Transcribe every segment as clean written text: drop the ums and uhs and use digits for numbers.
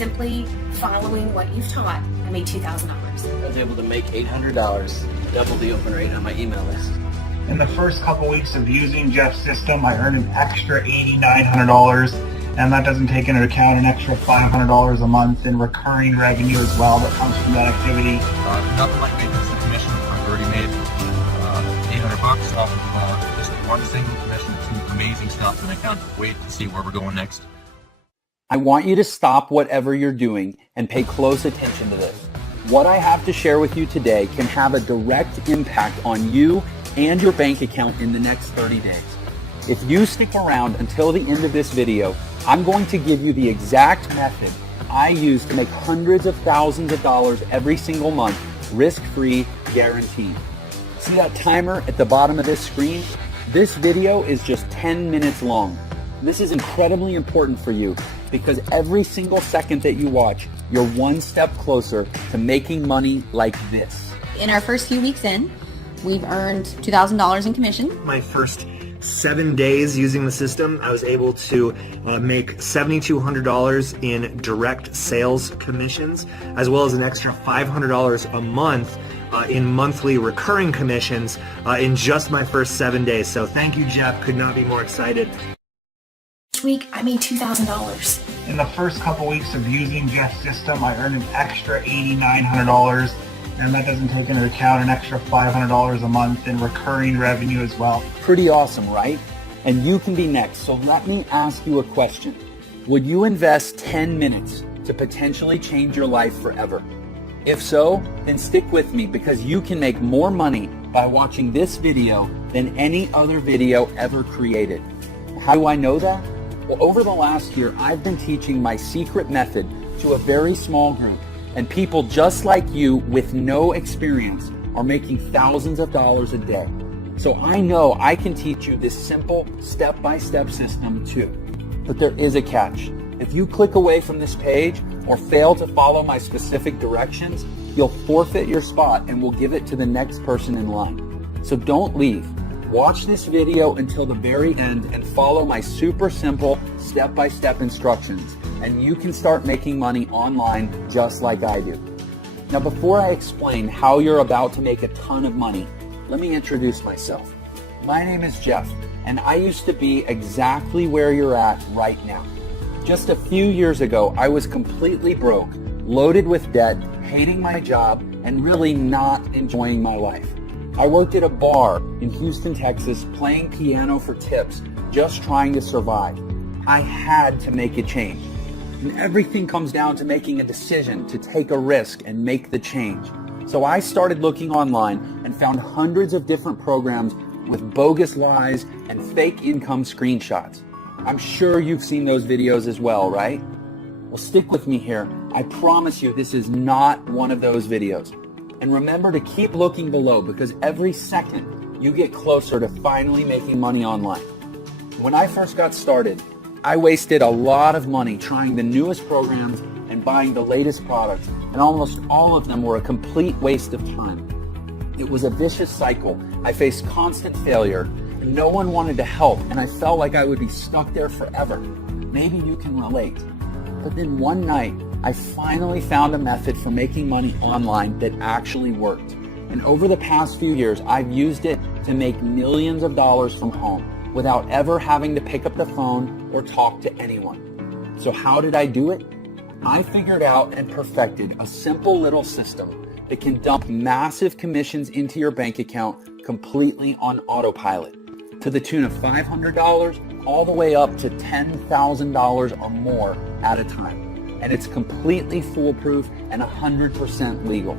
simply following what you've taught, I made $2,000. I was able to make $800, double the open rate on my email list. In the first couple weeks of using Jeff's system, I earned an extra $8,900, and that doesn't take into account an extra $500 a month in recurring revenue as well that comes from that activity. Nothing like making some commission. I've already made $800 off of just one single commission. It's amazing stuff, and I can't wait to see where we're going next. I want you to stop whatever you're doing and pay close attention to this. What I have to share with you today can have a direct impact on you and your bank account in the next 30 days. If you stick around until the end of this video, I'm going to give you the exact method I use to make hundreds of thousands of dollars every single month, risk-free, guaranteed. See that timer at the bottom of this screen? This video is just 10 minutes long. This is incredibly important for you because every single second that you watch, you're one step closer to making money like this. In our first few weeks in, we've earned $2,000 in commission. My first 7 days using the system, I was able to make $7,200 in direct sales commissions, as well as an extra $500 a month in monthly recurring commissions in just my first 7 days. So thank you, Jeff. Could not be more excited. This week, I made $2,000. In the first couple weeks of using Jeff's system, I earned an extra $8,900, and that doesn't take into account an extra $500 a month in recurring revenue as well. Pretty awesome, right? And you can be next. So let me ask you a question. Would you invest 10 minutes to potentially change your life forever? If so, then stick with me because you can make more money by watching this video than any other video ever created. How do I know that? Well, over the last year, I've been teaching my secret method to a very small group, and people just like you with no experience are making thousands of dollars a day. So I know I can teach you this simple step-by-step system too. But there is a catch. If you click away from this page or fail to follow my specific directions, you'll forfeit your spot and we'll give it to the next person in line. So don't leave. Watch this video until the very end and follow my super simple step-by-step instructions, and you can start making money online just like I do. Now, before I explain how you're about to make a ton of money, let me introduce myself. My name is Jeff, and I used to be exactly where you're at right now. Just a few years ago, I was completely broke, loaded with debt, hating my job, and really not enjoying my life. I worked at a bar in Houston, Texas, playing piano for tips, just trying to survive. I had to make a change. And everything comes down to making a decision to take a risk and make the change. So I started looking online and found hundreds of different programs with bogus lies and fake income screenshots. I'm sure you've seen those videos as well, right? Well, stick with me here. I promise you this is not one of those videos. And remember to keep looking below because every second you get closer to finally making money online. When I first got started, I wasted a lot of money trying the newest programs and buying the latest products, and almost all of them were a complete waste of time. It was a vicious cycle. I faced constant failure, and no one wanted to help, and I felt like I would be stuck there forever. Maybe you can relate. But then one night, I finally found a method for making money online that actually worked. And over the past few years, I've used it to make millions of dollars from home without ever having to pick up the phone or talk to anyone. So how did I do it? I figured out and perfected a simple little system that can dump massive commissions into your bank account completely on autopilot to the tune of $500 all the way up to $10,000 or more at a time. And it's completely foolproof and 100% legal.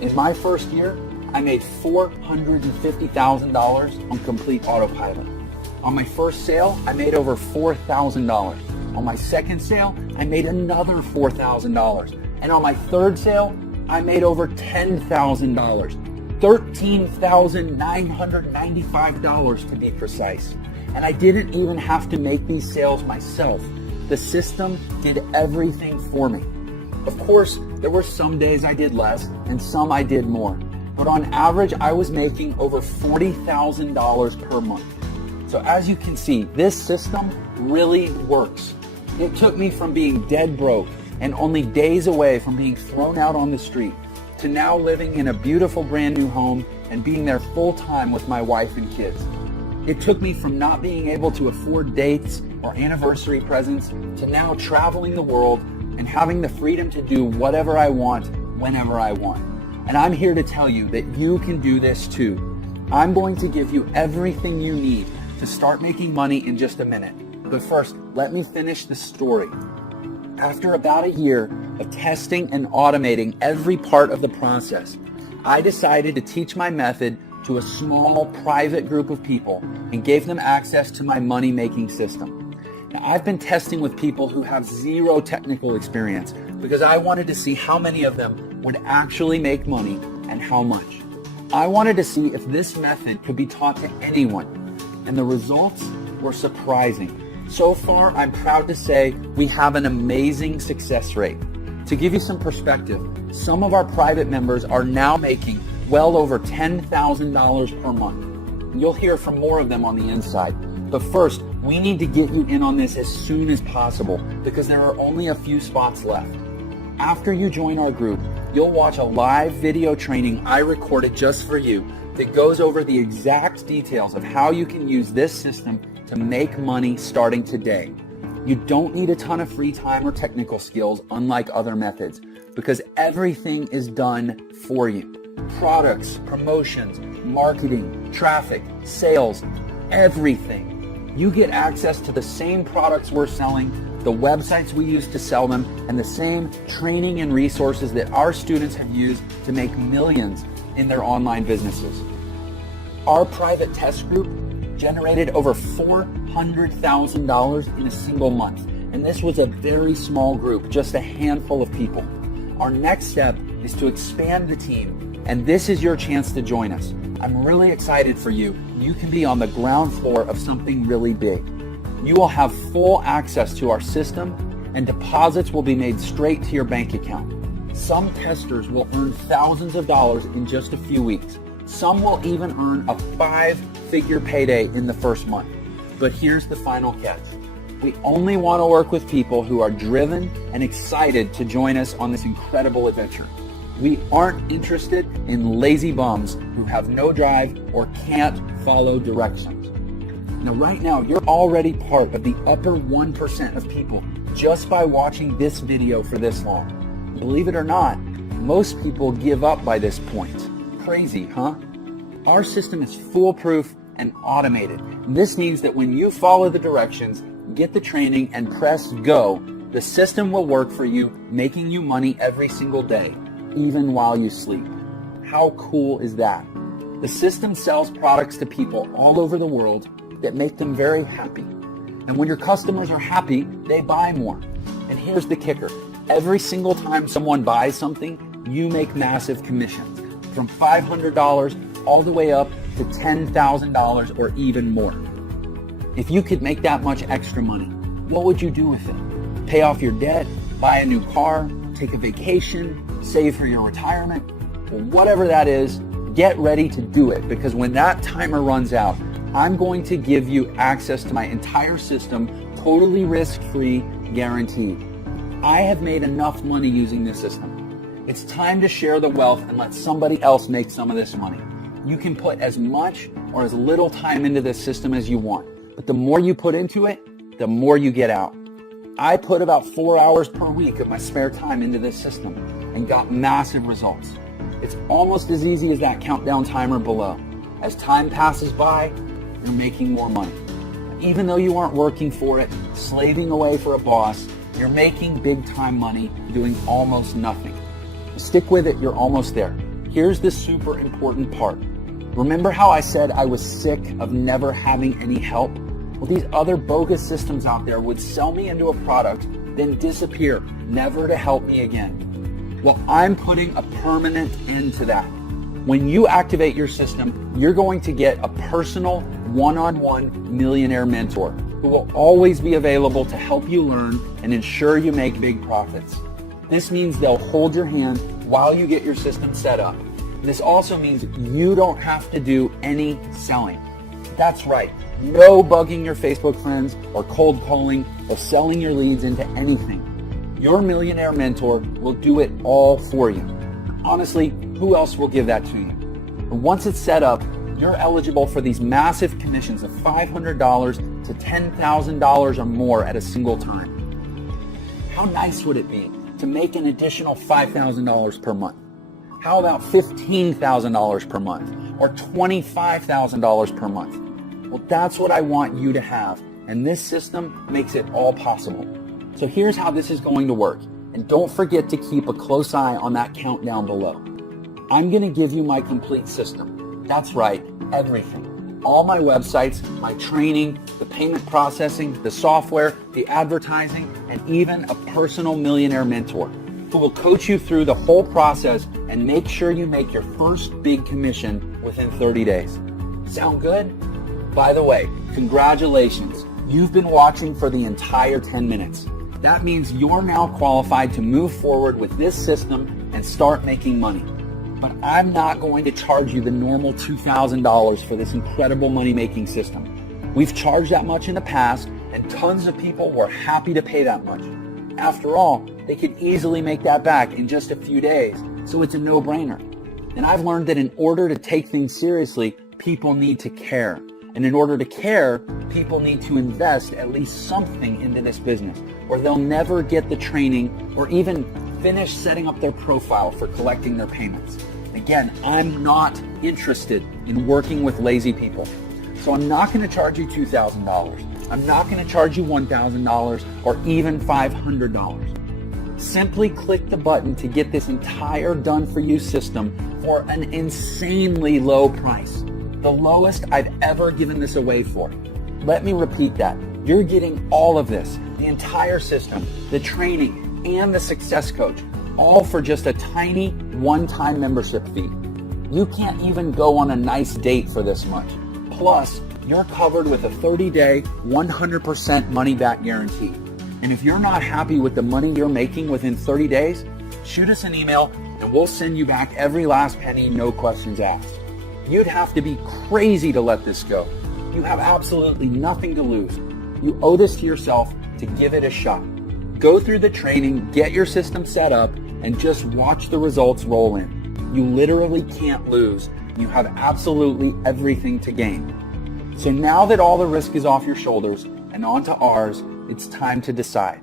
In my first year, I made $450,000 on complete autopilot. On my first sale, I made over $4,000. On my second sale, I made another $4,000. And on my third sale, I made over $10,000. $13,995 to be precise. And I didn't even have to make these sales myself. The system did everything for me. Of course, there were some days I did less and some I did more. But on average, I was making over $40,000 per month. So as you can see, this system really works. It took me from being dead broke and only days away from being thrown out on the street, to now living in a beautiful brand new home and being there full time with my wife and kids. It took me from not being able to afford dates or anniversary presents to now traveling the world and having the freedom to do whatever I want, whenever I want. And I'm here to tell you that you can do this too. I'm going to give you everything you need to start making money in just a minute. But first, let me finish the story. After about a year of testing and automating every part of the process, I decided to teach my method to a small private group of people and gave them access to my money-making system. Now, I've been testing with people who have zero technical experience because I wanted to see how many of them would actually make money and how much. I wanted to see if this method could be taught to anyone, and the results were surprising. So far, I'm proud to say we have an amazing success rate. To give you some perspective, some of our private members are now making well over $10,000 per month. You'll hear from more of them on the inside. But first, we need to get you in on this as soon as possible because there are only a few spots left. After you join our group, you'll watch a live video training I recorded just for you that goes over the exact details of how you can use this system to make money starting today. You don't need a ton of free time or technical skills unlike other methods because everything is done for you. Products, promotions, marketing, traffic, sales, everything. You get access to the same products we're selling, the websites we use to sell them, and the same training and resources that our students have used to make millions in their online businesses. Our private test group generated over $400,000 in a single month, and this was a very small group, just a handful of people. Our next step is to expand the team, and this is your chance to join us. I'm really excited for you. You can be on the ground floor of something really big. You will have full access to our system, and deposits will be made straight to your bank account. Some testers will earn thousands of dollars in just a few weeks. Some will even earn a 5-figure payday in the first month. But here's the final catch. We only want to work with people who are driven and excited to join us on this incredible adventure. We aren't interested in lazy bums who have no drive or can't follow directions. Now, right now, you're already part of the upper 1% of people just by watching this video for this long. Believe it or not, most people give up by this point. Crazy, huh? Our system is foolproof and automated. This means that when you follow the directions, get the training, and press go, the system will work for you, making you money every single day, even while you sleep. How cool is that? The system sells products to people all over the world that make them very happy. And when your customers are happy, they buy more. And here's the kicker. Every single time someone buys something, you make massive commissions, from $500 all the way up to $10,000 or even more. If you could make that much extra money, what would you do with it? Pay off your debt, buy a new car, take a vacation, save for your retirement? Well, whatever that is, get ready to do it, because when that timer runs out, I'm going to give you access to my entire system, totally risk-free, guaranteed. I have made enough money using this system. It's time to share the wealth and let somebody else make some of this money. You can put as much or as little time into this system as you want, but the more you put into it, the more you get out. I put about 4 hours per week of my spare time into this system and got massive results. It's almost as easy as that countdown timer below. As time passes by, you're making more money. Even though you aren't working for it, slaving away for a boss, you're making big time money doing almost nothing. Stick with it, you're almost there. Here's the super important part. Remember how I said I was sick of never having any help? Well, these other bogus systems out there would sell me into a product, then disappear, never to help me again. Well, I'm putting a permanent end to that. When you activate your system, you're going to get a personal one-on-one millionaire mentor who will always be available to help you learn and ensure you make big profits. This means they'll hold your hand while you get your system set up. This also means you don't have to do any selling. That's right, no bugging your Facebook friends or cold calling or selling your leads into anything. Your millionaire mentor will do it all for you. Honestly, who else will give that to you? And once it's set up, you're eligible for these massive commissions of $500 to $10,000 or more at a single time. How nice would it be to make an additional $5,000 per month? How about $15,000 per month or $25,000 per month? Well, that's what I want you to have, and this system makes it all possible. So here's how this is going to work, and don't forget to keep a close eye on that countdown below. I'm going to give you my complete system. That's right, everything. All my websites, my training, the payment processing, the software, the advertising, and even a personal millionaire mentor who will coach you through the whole process and make sure you make your first big commission within 30 days. Sound good? By the way, congratulations. You've been watching for the entire 10 minutes. That means you're now qualified to move forward with this system and start making money. But I'm not going to charge you the normal $2,000 for this incredible money-making system. We've charged that much in the past, and tons of people were happy to pay that much. After all, they could easily make that back in just a few days, so it's a no-brainer. And I've learned that in order to take things seriously, people need to care. And in order to care, people need to invest at least something into this business, or they'll never get the training or even finish setting up their profile for collecting their payments. Again, I'm not interested in working with lazy people. So I'm not going to charge you $2,000. I'm not going to charge you $1,000 or even $500. Simply click the button to get this entire done-for-you system for an insanely low price. The lowest I've ever given this away for. Let me repeat that. You're getting all of this, the entire system, the training, and the success coach, all for just a tiny one-time membership fee. You can't even go on a nice date for this much. Plus, you're covered with a 30-day, 100% money-back guarantee. And if you're not happy with the money you're making within 30 days, shoot us an email and we'll send you back every last penny, no questions asked. You'd have to be crazy to let this go. You have absolutely nothing to lose. You owe this to yourself to give it a shot. Go through the training, get your system set up, and just watch the results roll in. You literally can't lose. You have absolutely everything to gain. So now that all the risk is off your shoulders and onto ours, it's time to decide.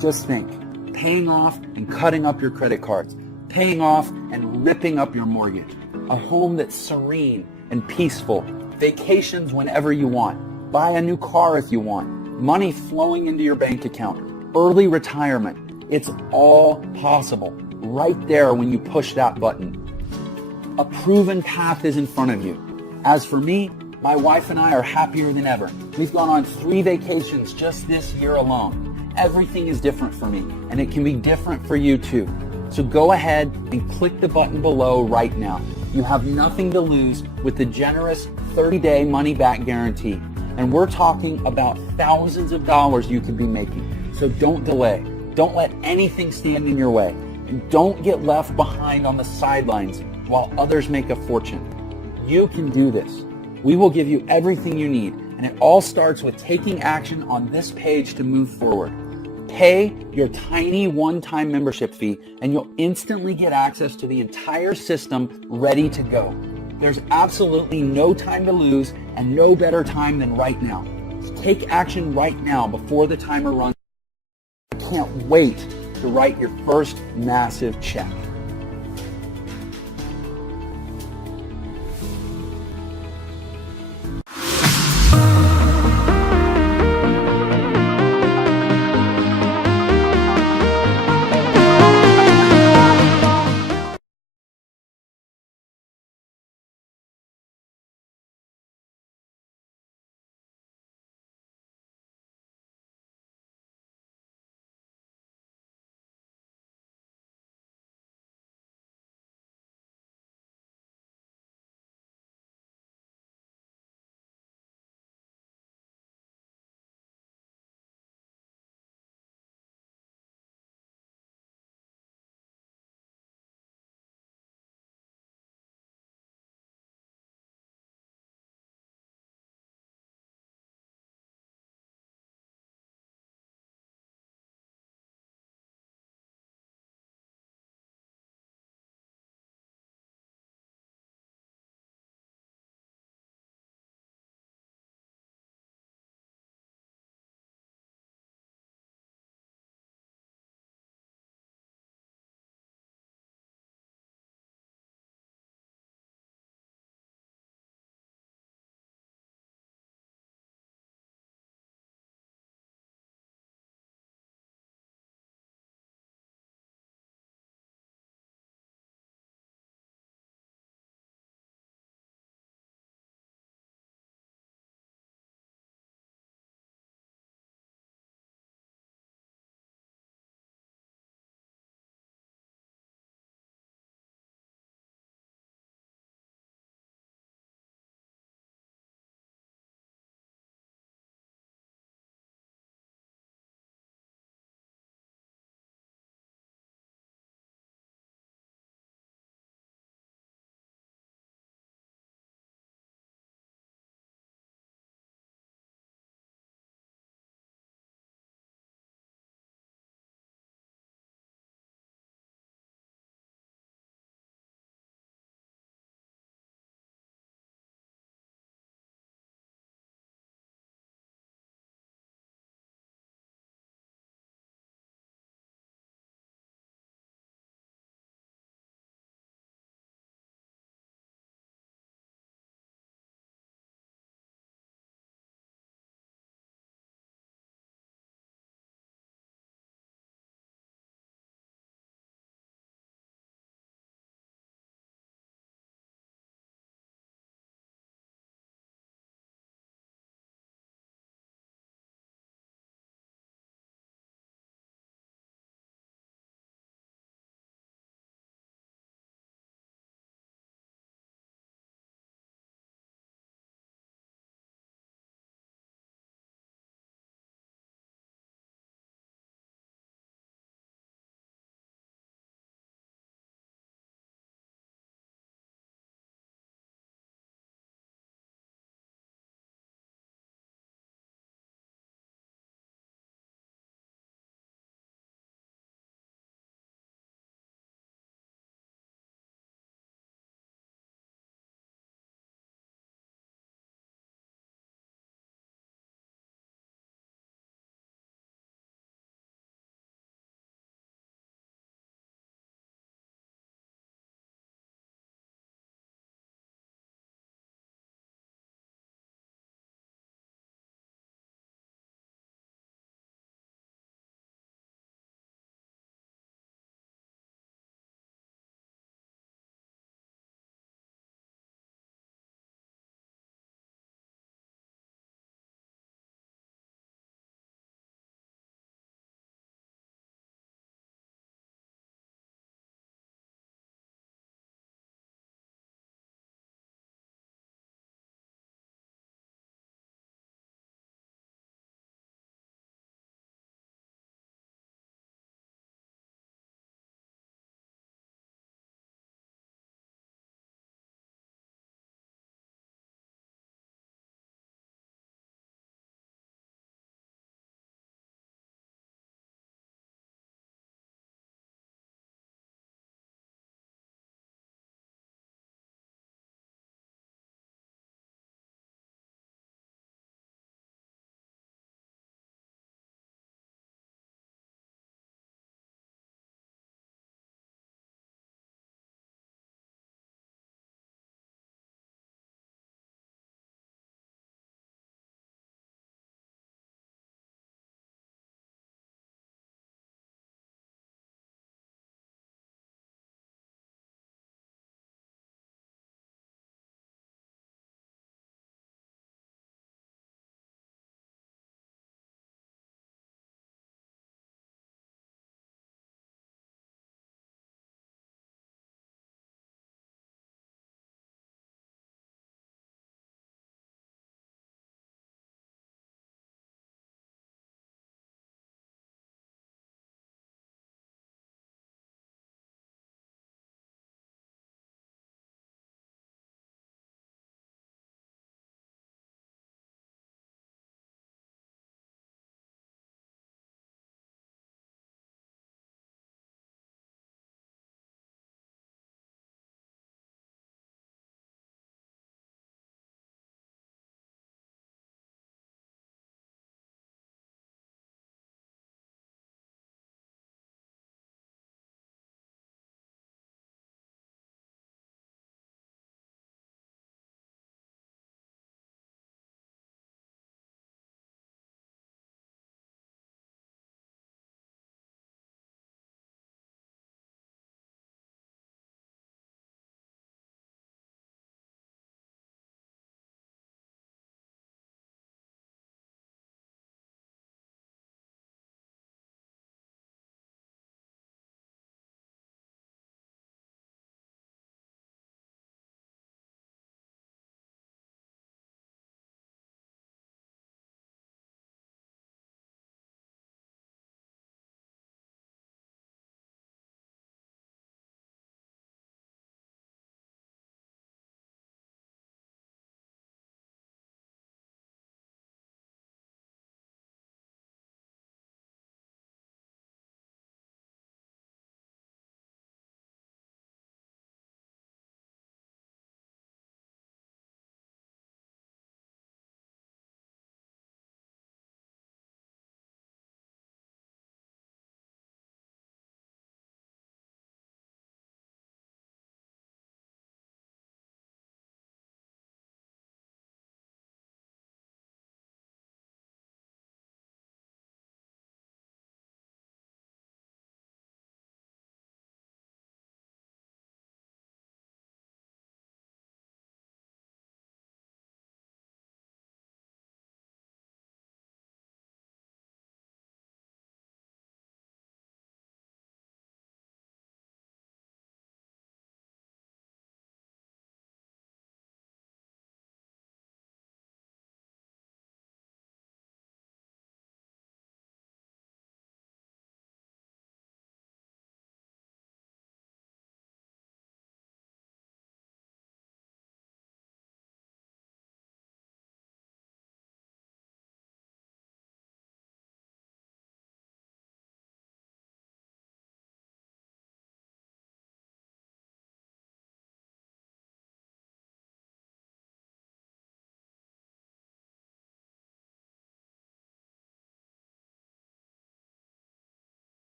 Just think, paying off and cutting up your credit cards, paying off and ripping up your mortgage, a home that's serene and peaceful, vacations whenever you want, buy a new car if you want, money flowing into your bank account, early retirement. It's all possible right there when you push that button. A proven path is in front of you. As for me, my wife and I are happier than ever. We've gone on 3 vacations just this year alone. Everything is different for me, and it can be different for you too. So go ahead and click the button below right now. You have nothing to lose with the generous 30-day money-back guarantee. And we're talking about thousands of dollars you could be making. So don't delay. Don't let anything stand in your way. And don't get left behind on the sidelines while others make a fortune. You can do this. We will give you everything you need, and it all starts with taking action on this page to move forward. Pay your tiny one-time membership fee, and you'll instantly get access to the entire system ready to go. There's absolutely no time to lose and no better time than right now. Take action right now before the timer runs. I can't wait to write your first massive check.